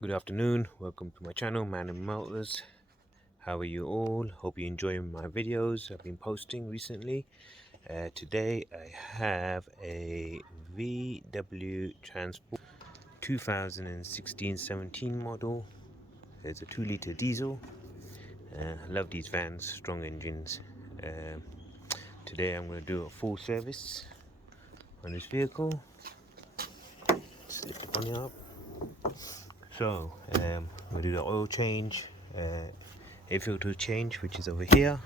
Good afternoon, welcome to my channel, Man&Motors. How are you all? Hope you enjoy my videos I've been posting recently. Today I have a VW Transport 2016-17 model. It's a 2-litre diesel. Love these vans, strong engines. Today I'm going to do a full service on this vehicle. Let's lift the bonnet up. So we'll do the oil change, air filter change, which is over here,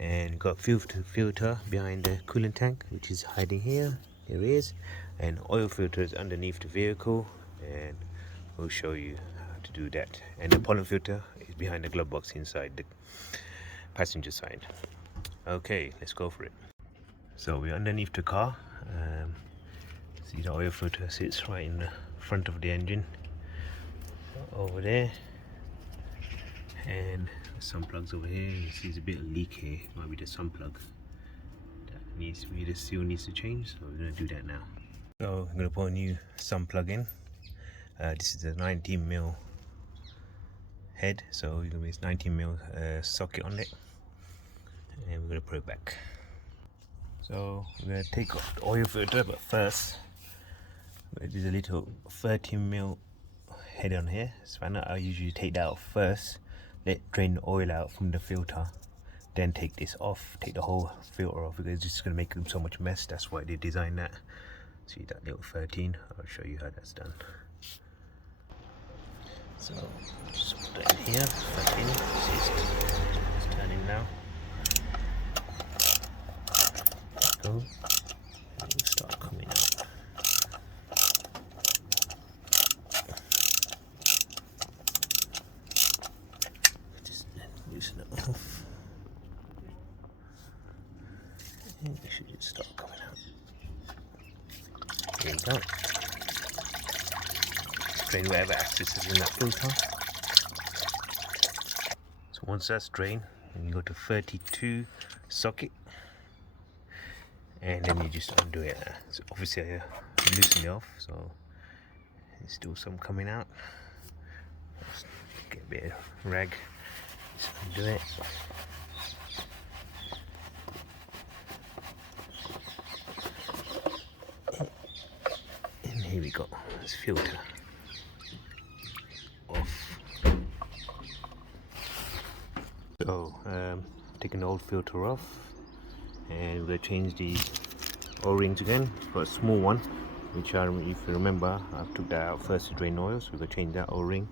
and got filter behind the coolant tank, which is hiding here. There it is, and oil filters underneath the vehicle, and we'll show you how to do that. And the pollen filter is behind the glove box inside the passenger side. Okay, let's go for it. So we're underneath the car. See, the oil filter sits right in the front of the engine over there, and the sun plugs over here. You see there's a bit of leak here. Might be the sun plug that the seal needs to change, so we're going to do that now. So I'm going to put a new sun plug in. This is a 19mm head, so you're going to be 19mm socket on it, and we're going to put it back. So we're going to take off the oil filter, but first there's a little 13mm head on here. So I usually take that off first, drain the oil out from the filter, then take this off, take the whole filter off, because it's just going to make so much mess. That's why they designed that. See that little 13? I'll show you how that's done. So just put that in here, back in. See, it's turning now. Go. And it'll start coming out. Loosen it off, and it should just start coming out. There you go. Drain whatever excess is in that filter. So once that's drained, then you go to 32 socket, and then you just undo it. So obviously I loosen it off, so there's still some coming out. Just get a bit of rag. Just undo it. And here we go. This filter off. So taking the old filter off, and we're going to change the O-rings again for a small one, which if you remember, I took that out first to drain oil, so we're going to change that O-ring.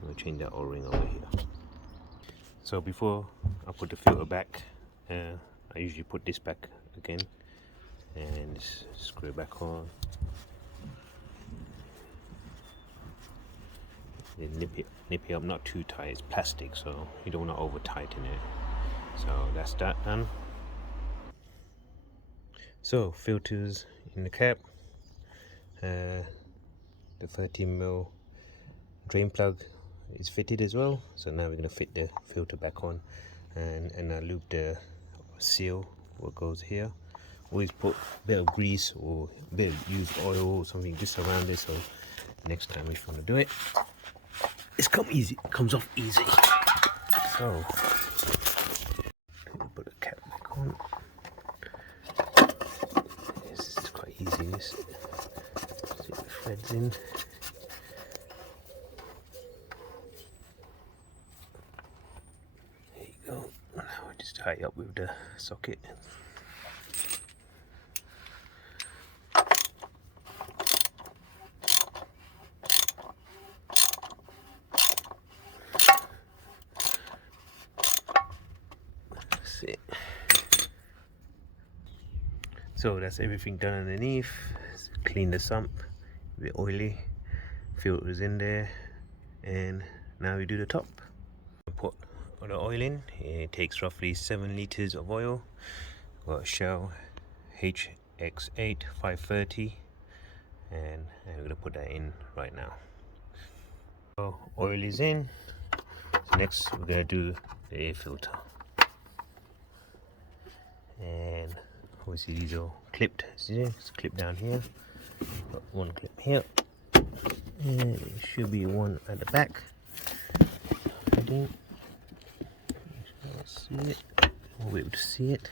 We're going to change that O-ring over here. So before I put the filter back, I usually put this back again and just screw it back on. Then nip it up, not too tight, it's plastic, so you don't want to over tighten it. So that's that done. So filters in the cap, the 13mm drain plug is fitted as well. So now we're going to fit the filter back on, and I loop the seal what goes here. Always put a bit of grease or a bit of used oil or something just around it, so next time if you want to do it, it comes off easy. So put the cap back on. This is quite easy. This, see the threads in. There you go. Now I just tie it up with the socket. That's it. So that's everything done underneath. Clean the sump, a bit oily, filters in there, and now we do the top. Put the oil in. It takes roughly 7 liters of oil. Got a Shell HX8 530, and I'm gonna put that in right now. So oil is in. So next we're gonna do the air filter, and obviously these are clipped. See, it's clipped down here. Got one clip here, and there should be one at the back. I think. I'll see it. We'll be able to see it.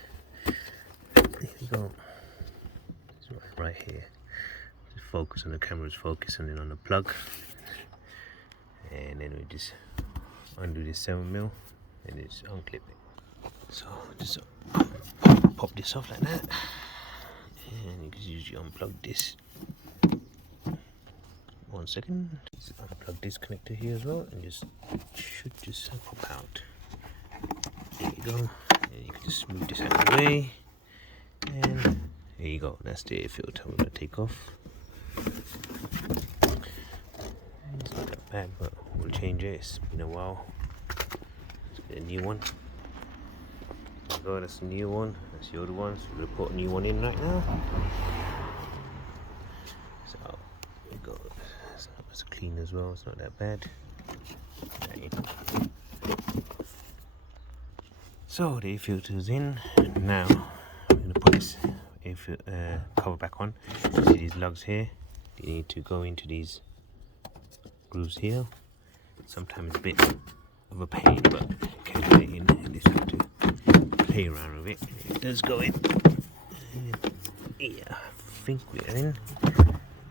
There we go. It's right here. Just focus on the camera's focusing in on the plug, and then we just undo this 7mm and just unclip it. So just pop this off like that, and you can usually unplug this. 1 second. Just unplug this connector here as well, and just should just pop out. There you go. And you can just move this out of the way, and there you go. That's the air filter we're gonna take off. It's not that bad, but we'll change it. It's been a while. Let's get a new one. There you go. That's the new one. That's the old one. So we'll put a new one in right now. So there you go. It's clean as well. It's not that bad. Okay. So the air filter's in. Now I'm gonna put this cover back on. You see these lugs here? You need to go into these grooves here. Sometimes it's a bit of a pain, but you can get it in, and just have to play around with it. It does go in. Yeah, I think we're in.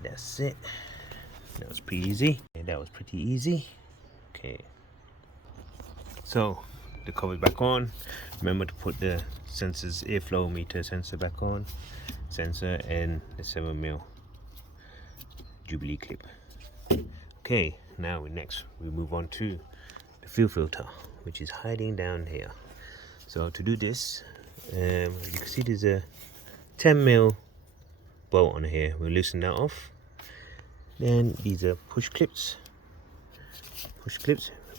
That's it. That was pretty easy. Yeah, that was pretty easy. Okay. So the cover's back on. Remember to put the sensor's airflow meter sensor back on. Sensor and the 7mm Jubilee clip. Okay, now we move on to the fuel filter, which is hiding down here. So to do this, you can see there's a 10mm bolt on here. We'll loosen that off. Then these are push clips.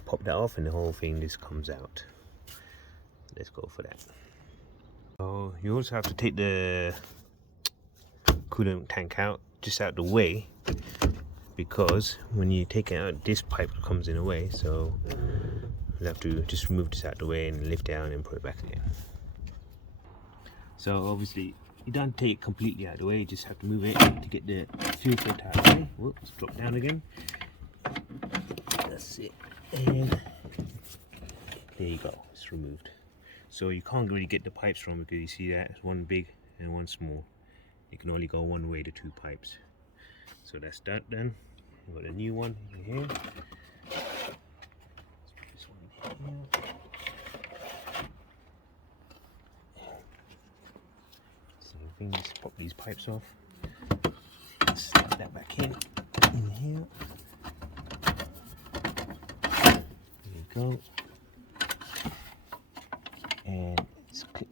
Pop that off, and the whole thing just comes out. Let's go for that. So you also have to take the coolant tank out, just out the way, because when you take it out, this pipe comes in the way. So you'll have to just remove this out the way and lift down and put it back again. So obviously you don't take it completely out of the way, you just have to move it to get the fuel filter out of the way. Whoops, drop down again. That's it. And there you go, it's removed. So you can't really get the pipes from, because you see that it's one big and one small. You can only go one way, the two pipes. So that's that done. We've got a new one in here. Let's put this one in here. Same thing, just pop these pipes off. Slide that back in here. There you go. And let's clip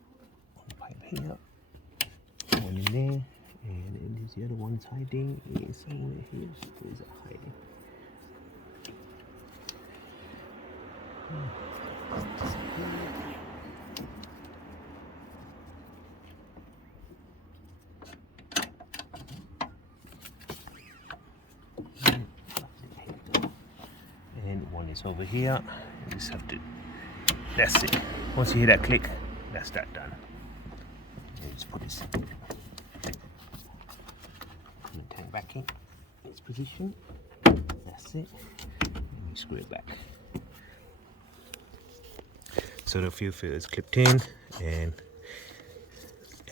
one pipe here, one in there, and then there's the other one's hiding somewhere here. Where's it hiding? And one is over here. You just have to. That's it. Once you hear that click, that's that done. And just put this tank back in its position. That's it. And you screw it back. So the fuel filter is clipped in, and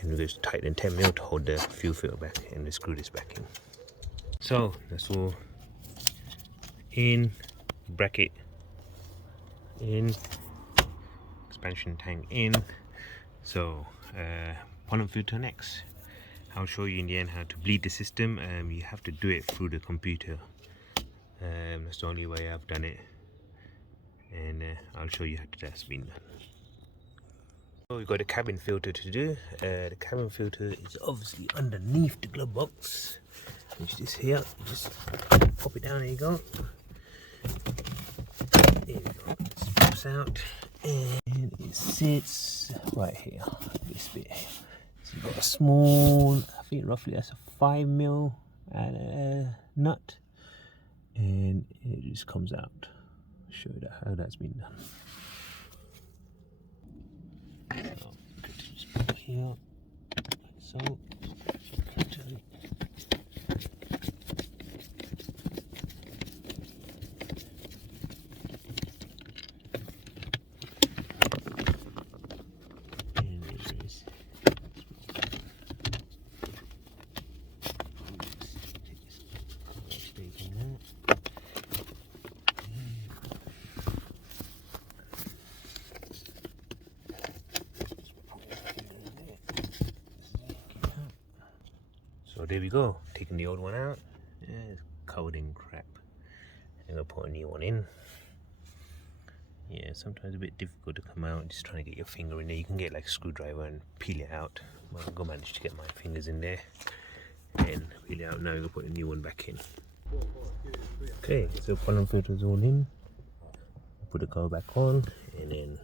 we just tighten 10mm to hold the fuel filter back, and we screw this back in. So that's all in, bracket in, expansion tank in. So pollen filter next. I'll show you in the end how to bleed the system. You have to do it through the computer. That's the only way I've done it, and I'll show you how that's been done. So we've got a cabin filter to do. The cabin filter is obviously underneath the glove box, which is here. Just pop it down. There you go. There we go. It pops out, and it sits right here. This bit. So you've got a small, I think roughly that's a 5mm nut, and it just comes out. I'll show you how that's been done. So just put it here, like so. there we go, taking the old one out. Yeah, it's covered in crap. I'm gonna put a new one in. Yeah, sometimes a bit difficult to come out, just trying to get your finger in there. You can get like a screwdriver and peel it out. Well, I'm gonna manage to get my fingers in there and peel it out. Now I'm gonna put a new one back in. Okay, so column filter is all in. Put the cover back on, and then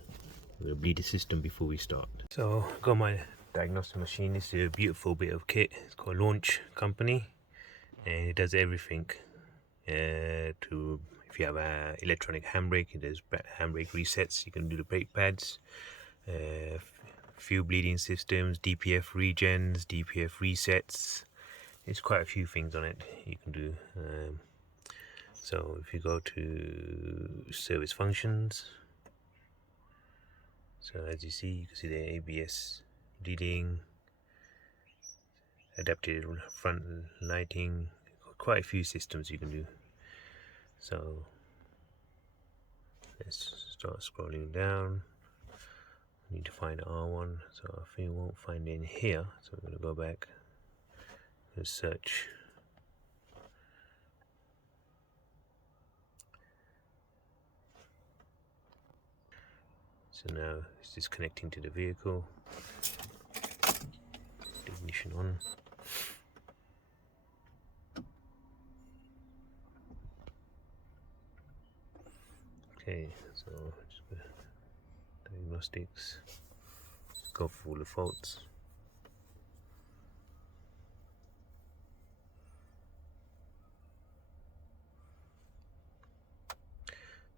we'll bleed the system before we start. So got my diagnostic machine. This is a beautiful bit of kit. It's called Launch Company, and it does everything. To if you have a electronic handbrake, it does handbrake resets. You can do the brake pads, few bleeding systems, DPF regens, DPF resets. There's quite a few things on it you can do. So if you go to service functions, so as you see, you can see the ABS bleeding, adaptive front lighting, quite a few systems you can do. So let's start scrolling down. I need to find R1, so I think we won't find it in here, so we're going to go back and search. So now it's just connecting to the vehicle. Ignition on. Okay, so just diagnostics. Go for all the faults.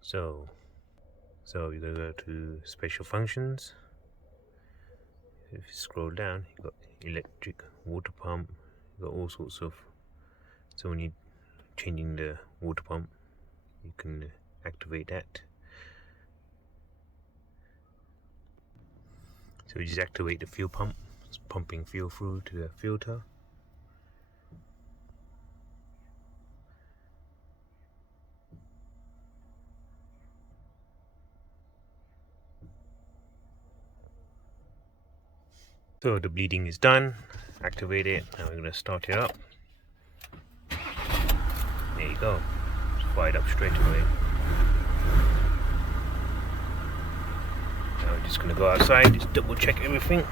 So you're gonna go to special functions. If you scroll down, you've got electric water pump. You've got all sorts of. So when you're changing the water pump, you can activate that. So you just activate the fuel pump. It's pumping fuel through to the filter. So the bleeding is done. Activate it. Now we're going to start it up. There you go. It's fired up straight away. Now we're just going to go outside, just double check everything.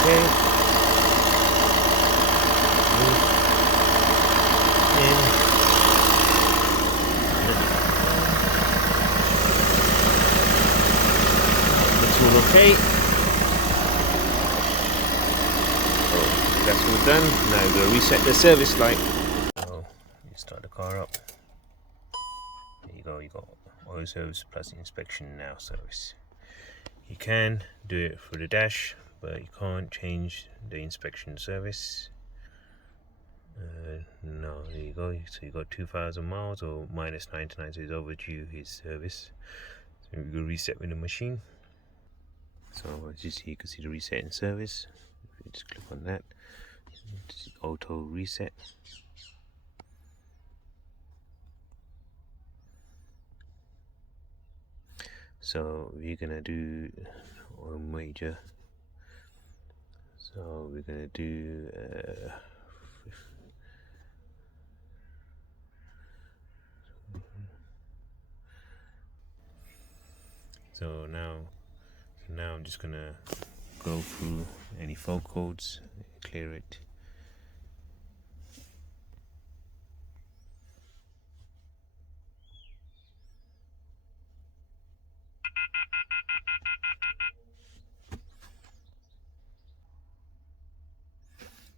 Okay. Okay, so that's all done. Now we're going to reset the service light. So you start the car up. There you go, you got oil service plus inspection now service. You can do it through the dash, but you can't change the inspection service. No, there you go. So you got 2,000 miles or minus 99, so it's overdue his service. So we go reset with the machine. So as you see, you can see the reset in service. If you just click on that, it's auto reset. So we're gonna do oil major. So we're gonna do so now I'm just gonna go through any fault codes, clear it.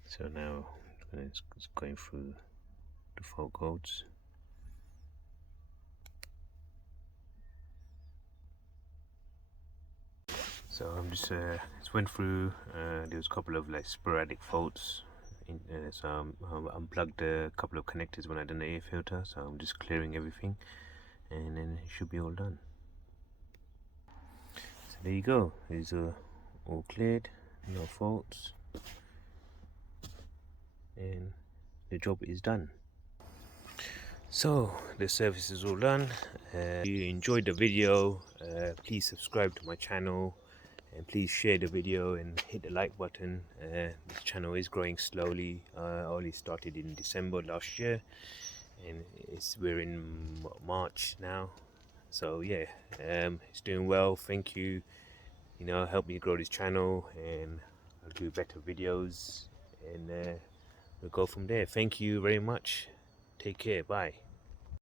So now it's going through the fault codes. So I'm just went through. There's a couple of like sporadic faults. So I unplugged a couple of connectors when I done the air filter. So I'm just clearing everything, and then it should be all done. So there you go. These are all cleared, no faults, and the job is done. So the service is all done. If you enjoyed the video, please subscribe to my channel and please share the video and hit the like button. This channel is growing slowly. I only started in December last year, and we're in March now. So yeah, it's doing well. Thank you. You know, help me grow this channel, and I'll do better videos, and we'll go from there. Thank you very much. Take care. Bye.